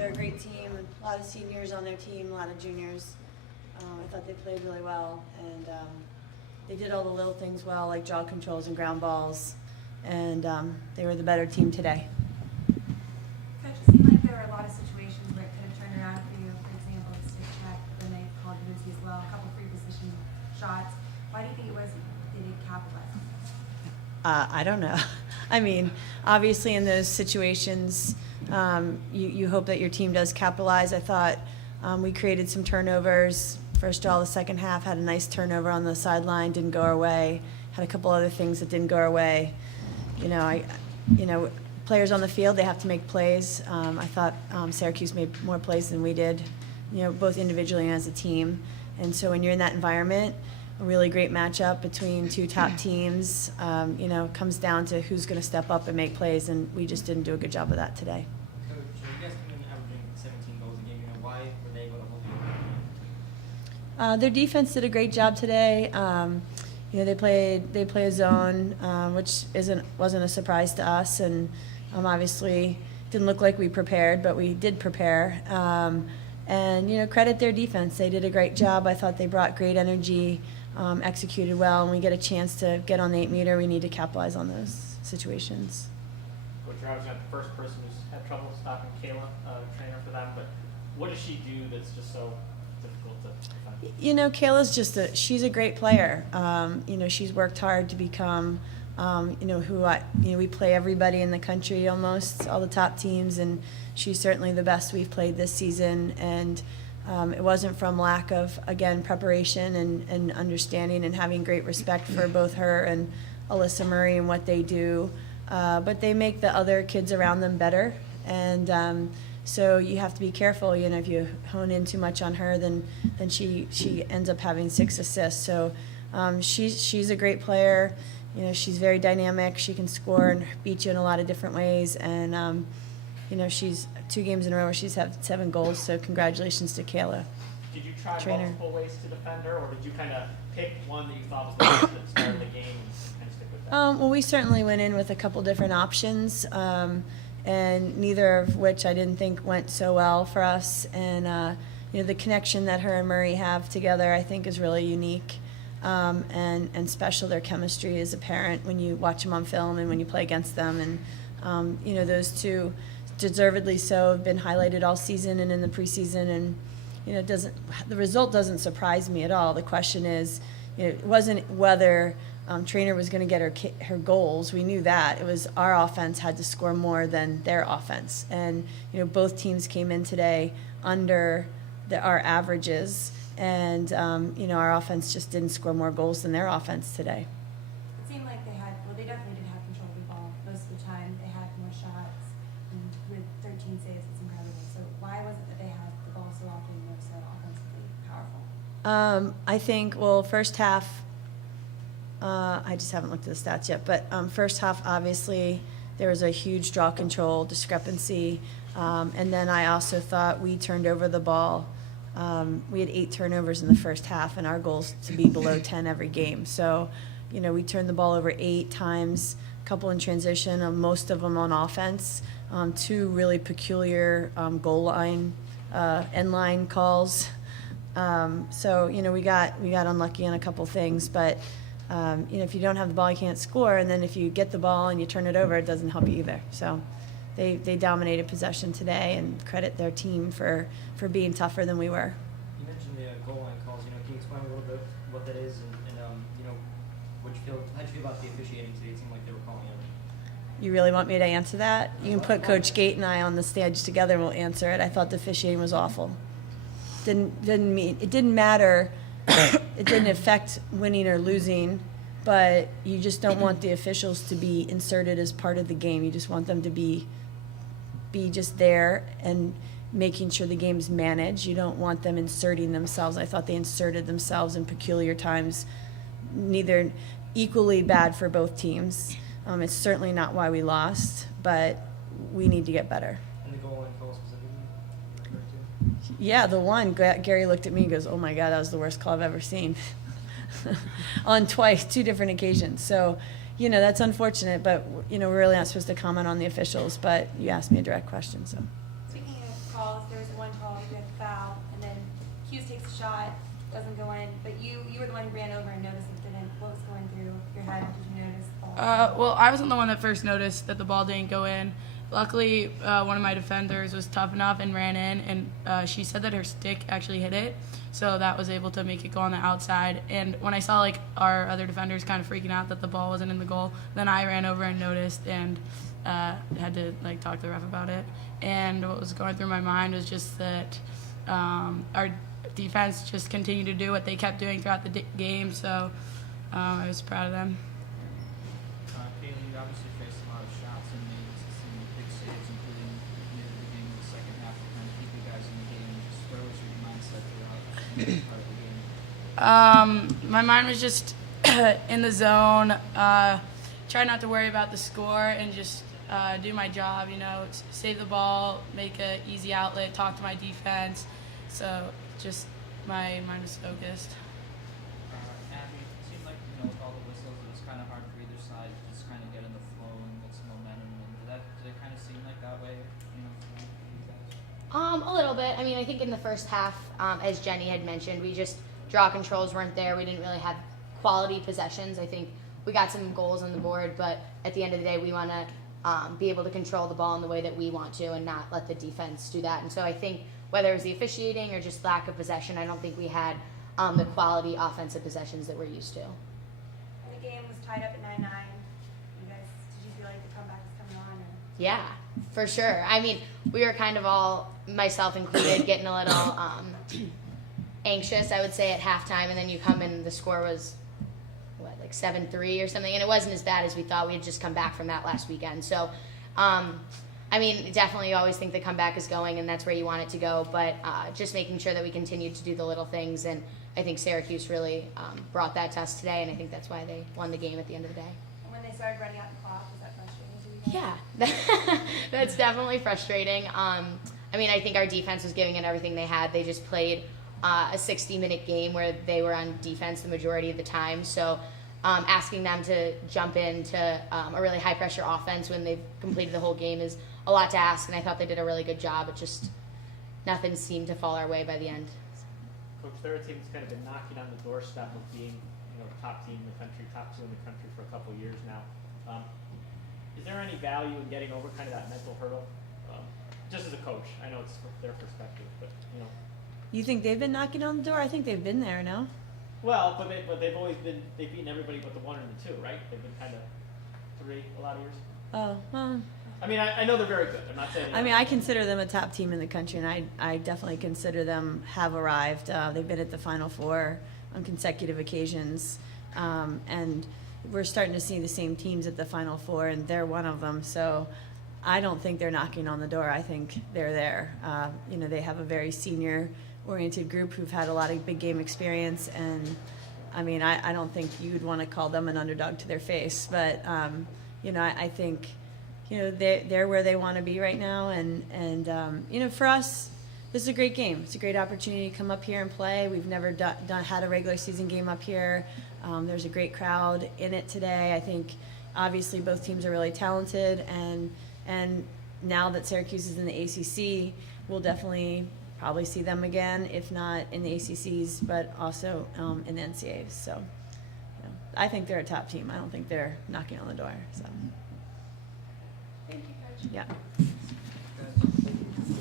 they're a great team. A lot of seniors on their team, a lot of juniors. I thought they played really well, and they did all the little things well, like draw controls and ground balls, and they were the better team today. Coach, it seemed like there were a lot of situations where it could have turned around for you. For example, the stick check, when they called UNC as well, a couple free position shots. Why do you think it was they didn't capitalize on this? I don't know. I mean, obviously in those situations, you hope that your team does capitalize. I thought we created some turnovers. First draw, the second half, had a nice turnover on the sideline, didn't go our way. Had a couple other things that didn't go our way. Players on the field, they have to make plays. I thought Syracuse made more plays than we did, both individually and as a team. And so when you're in that environment, a really great matchup between two top teams, comes down to who's going to step up and make plays, and we just didn't do a good job of that today. Coach, you guys coming averaging 17 goals a game. Why were they able to hold you? Their defense did a great job today. They play a zone, which wasn't a surprise to us, and obviously didn't look like we prepared, but we did prepare. Credit their defense. They did a great job. I thought they brought great energy, executed well, and we get a chance to get on the 8-meter. We need to capitalize on those situations. Coach, you're obviously not the first person who's had trouble stopping Kayla, trainer for them, but what does she do that's just so difficult to defend? Kayla's she's a great player. She's worked hard to become, we play everybody in the country almost, all the top teams, and she's certainly the best we've played this season. And it wasn't from lack of, again, preparation and understanding and having great respect for both her and Alyssa Murray and what they do. But they make the other kids around them better. And so you have to be careful. If you hone in too much on her, then she ends up having 6 assists. So she's a great player. She's very dynamic. She can score and beat you in a lot of different ways. And she's 2 games in a row where she's had 7 goals. So congratulations to Kayla. Did you try Trainer. multiple ways to defend her, or did you kind of pick one that you thought was the best at the start of the game and kind of stick with that? Well, we certainly went in with a couple different options, and neither of which I didn't think went so well for us. And the connection that her and Murray have together, I think, is really unique and special. Their chemistry is apparent when you watch them on film and when you play against them. And those two, deservedly so, have been highlighted all season and in the preseason. And the result doesn't surprise me at all. The question is, it wasn't whether Trainer was going to get her goals. We knew that. It was our offense had to score more than their offense. And both teams came in today under our averages, and our offense just didn't score more goals than their offense today. It seemed like they definitely did have control of the ball most of the time. They had more shots, and with 13 saves, it's incredible. So why was it that they had the ball so often and were so offensively powerful? I think, first half, I just haven't looked at the stats yet, but first half, obviously, there was a huge draw control discrepancy. And then I also thought we turned over the ball. We had 8 turnovers in the first half, and our goal is to be below 10 every game. So, we turned the ball over 8 times, a couple in transition, most of them on offense, 2 really peculiar goal line, end line calls. So, we got unlucky on a couple things, but if you don't have the ball, you can't score, and then if you get the ball and you turn it over, it doesn't help you either. So they dominated possession today, and credit their team for being tougher than we were. You mentioned the goal line calls. Can you explain a little bit what that is, and how'd you feel about the officiating today? It seemed like they were calling everything. You really want me to answer that? You can put Coach Gate and I on the stage together, and we'll answer it. I thought the officiating was awful. It didn't matter. It didn't affect winning or losing, but you just don't want the officials to be inserted as part of the game. You just want them to be just there and making sure the game's managed. You don't want them inserting themselves. I thought they inserted themselves in peculiar times, neither equally bad for both teams. It's certainly not why we lost, but we need to get better. And the goal line call specifically? Yeah, the one, Gary looked at me and goes, "Oh my God, that was the worst call I've ever seen." On 2 different occasions. So, that's unfortunate, but, we're really not supposed to comment on the officials, but you asked me a direct question, so. Speaking of calls, one call, you have a foul, and then Hughes takes a shot, doesn't go in, but you were the one who ran over and noticed it didn't. What was going through your head? Did you notice the ball? Well, I wasn't the one that first noticed that the ball didn't go in. Luckily, one of my defenders was tough enough and ran in, and she said that her stick actually hit it, so that was able to make it go on the outside. And when I saw like our other defenders kind of freaking out that the ball wasn't in the goal, then I ran over and noticed and had to like talk to the ref about it. And what was going through my mind was just that our defense just continued to do what they kept doing throughout the game, so I was proud of them. Kayla, you obviously faced a lot of shots and made some big saves, including near the beginning of the second half to kind of keep you guys in the game. Just where was your mindset throughout part of the game? My mind was just in the zone, try not to worry about the score and just do my job, save the ball, make an easy outlet, talk to my defense. So just my mind was focused. Abby, it seemed like, with all the whistles, it was kind of hard for either side to just kind of get in the flow and get some momentum. And did it kind of seem like that way, for you guys? A little bit. I mean, I think in the first half, as Jenny had mentioned, we just draw controls weren't there. We didn't really have quality possessions. I think we got some goals on the board, but at the end of the day, we want to be able to control the ball in the way that we want to and not let the defense do that. And so I think whether it was the officiating or just lack of possession, I don't think we had the quality offensive possessions that we're used to. The game was tied up at 9-9. You guys, did you feel like the comeback was coming on? Or? Yeah, for sure. I mean, we were kind of all, myself included, getting a little anxious, I would say, at halftime, and then you come in and the score was, 7-3 or something, and it wasn't as bad as we thought. We had just come back from that last weekend. So, definitely you always think the comeback is going, and that's where you want it to go, but just making sure that we continue to do the little things, and I think Syracuse really brought that to us today, and I think that's why they won the game at the end of the day. And when they started running out the clock, was that frustrating to you guys? Yeah, that's definitely frustrating. I think our defense was giving it everything they had. They just played a 60-minute game where they were on defense the majority of the time, so asking them to jump into a really high-pressure offense when they've completed the whole game is a lot to ask, and I thought they did a really good job. It just, nothing seemed to fall our way by the end. Coach, their team's kind of been knocking on the doorstep of being, top team in the country, top two in the country for a couple of years now. Is there any value in getting over kind of that mental hurdle? Just as a coach, I know it's from their perspective, but You think they've been knocking on the door? I think they've been there, no? Well, but they've always been, they've beaten everybody but the 1 and the 2, right? They've been kind of 3 a lot of years. Oh, well. I know they're very good. I'm not saying. I consider them a top team in the country, and I definitely consider them have arrived. They've been at the Final Four on consecutive occasions, and we're starting to see the same teams at the Final Four, and they're one of them. So I don't think they're knocking on the door. I think they're there. They have a very senior-oriented group who've had a lot of big game experience, and I don't think you'd want to call them an underdog to their face, but I think. They're where they want to be right now, and for us, this is a great game. It's a great opportunity to come up here and play. We've never had a regular season game up here. There's a great crowd in it today. I think obviously both teams are really talented, and now that Syracuse is in the ACC, we'll definitely probably see them again, if not in the ACCs, but also in the NCAAs. So I think they're a top team. I don't think they're knocking on the door. So. Thank you, Coach. Yeah.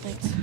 Thanks.